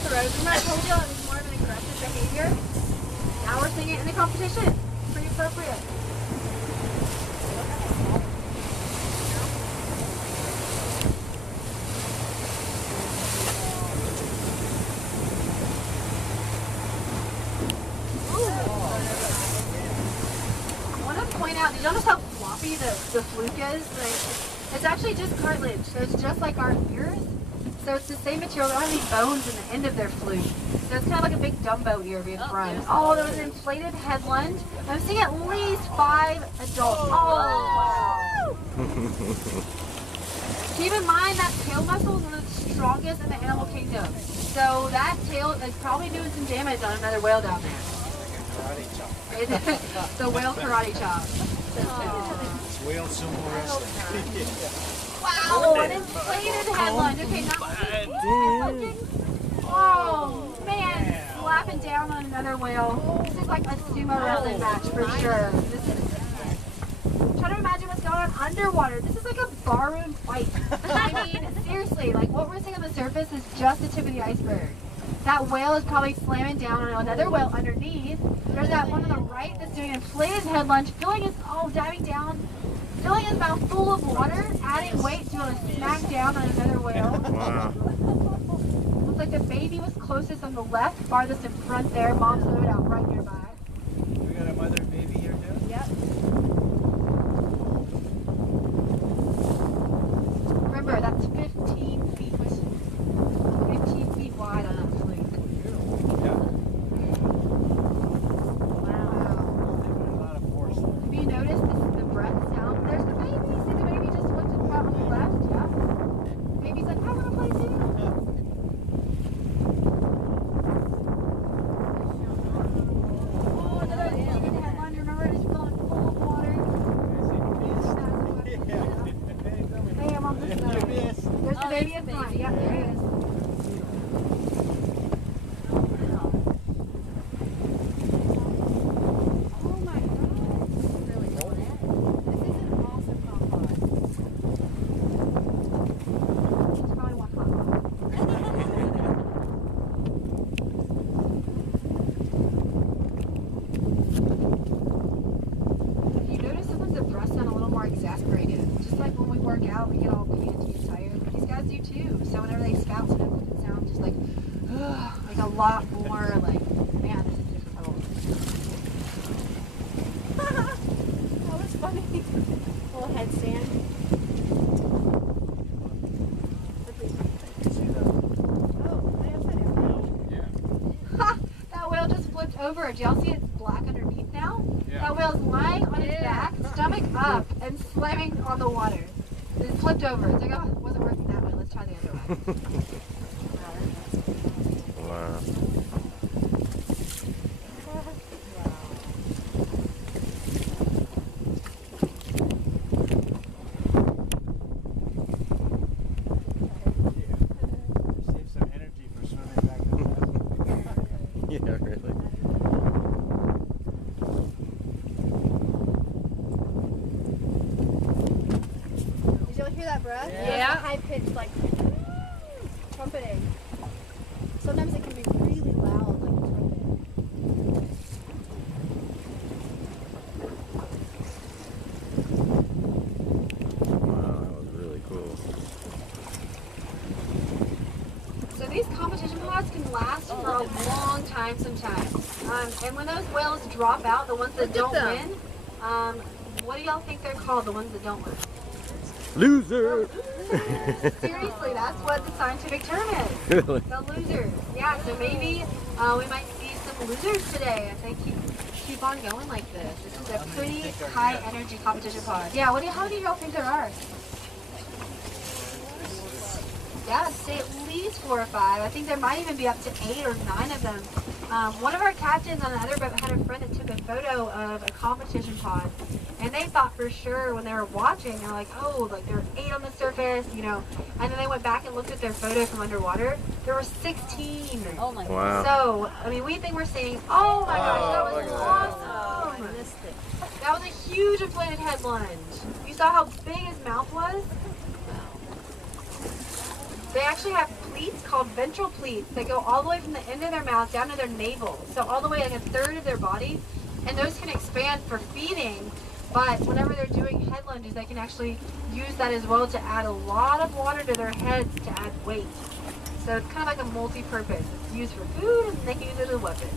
both rows. Remember I told you it was more of an aggressive behavior? Now we're seeing it in the competition. Pretty appropriate. Did you notice how floppy the fluke is? Like, it's actually just cartilage, so it's just like our ears. So it's the same material. They don't have any bones in the end of their fluke. So it's kind of like a big Dumbo ear being front. Oh, there was an inflated head lunge. I'm seeing at least 5 adults. Oh, wow. Keep in mind that tail muscle is one of the strongest in the animal kingdom. So that tail is probably doing some damage on another whale down there. The whale karate chop. It's whale sumo wrestling. Wow, an inflated head lunge. Okay, not lunging. Oh, man, slapping down on another whale. This is like a sumo wrestling match for sure. Try to imagine what's going on underwater. This is like a barroom fight. I mean, seriously, like what we're seeing on the surface is just the tip of the iceberg. That whale is probably slamming down on another whale underneath. There's that one on the right that's doing an inflated head lunge, diving down, filling his mouth full of water, adding weight to be able to smack down on another whale. Wow. Looks like the baby was closest on the left, farthest in front there. Mom's loaded out right nearby. We got a mother and baby here too? Yep. Remember, that's 15 feet. 15 feet wide on that fluke. Yeah. Wow. A lot of force. Have you noticed the breath sound? There's the baby. See the baby just flipped his butt on the left? Yeah. Baby's like, I want to play too. Oh, another inflated head lunge. Remember, it's filling full of water. Hey, I'm on this side. There's the baby in front. Yep, there he is. Exasperated. Just like when we work out, we get all panty and tired. These guys do too. So whenever they spout, sometimes it can sound just like a lot more like, man, this is difficult. That was funny. Little headstand. That whale just flipped over. Did y'all see it's black underneath now? Yeah. That whale's lying on its back, stomach up, and slamming on the water. It flipped over. It's like, oh, it wasn't working that way. Let's try the other way. Wow. Save some energy for swimming back to the Yeah, really. Did y'all hear that breath? Yeah. High pitched, like trumpeting. Sometimes it can be really loud, like a trumpet. Wow, that was really cool. So these competition pods can last for a long time sometimes. And when those whales drop out, the ones that don't win, what do y'all think they're called, the ones that don't win? Loser! Seriously, that's what the scientific term is. Really? The losers. Yeah, so maybe we might see some losers today if they keep on going like this. This is a pretty high energy competition pod. Yeah, how many of y'all think there are? Yeah, I'd say at least 4 or 5. I think there might even be up to 8 or 9 of them. One of our captains on another boat had a friend that took a photo of a competition pod, and they thought for sure when they were watching, they're like, oh, like there were 8 on the surface, you know, and then they went back and looked at their photo from underwater. There were 16. Oh my god. Wow. So, I mean, we think we're seeing, oh my gosh, that was awesome. I missed it. That was a huge inflated head lunge. You saw how big his mouth was? They actually have pleats called ventral pleats that go all the way from the end of their mouth down to their navel. So all the way like a third of their body. And those can expand for feeding, but whenever they're doing head lunges, they can actually use that as well to add a lot of water to their heads to add weight. So it's kind of like a multi-purpose. It's used for food and they can use it as a weapon.